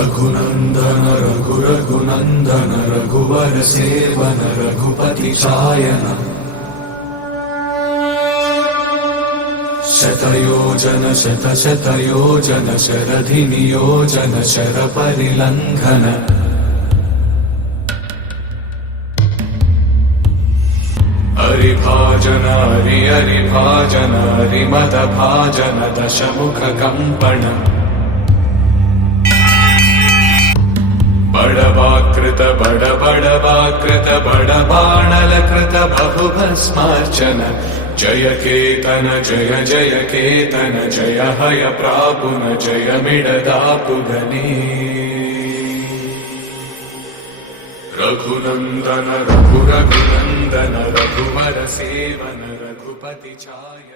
रघुनंदन रघु रघुनंदन रघुवर seven Raghupati चायन शतयोजन शत शतयोजन शरधि नियोजन sir परिलंघन हरिभाजन Hari हरिभाजन हरिमद भाजन दशमुख कंपन बड़वाकृत बड़वाकृत बड़बाणलकृत बहुभस्मार्चन जय केतन जय जय केतन जय हय प्रापुन जय मिडदापुगनी रघुनंदन रघु रघुनंदन रघुवर सेवन रघुपति चाय।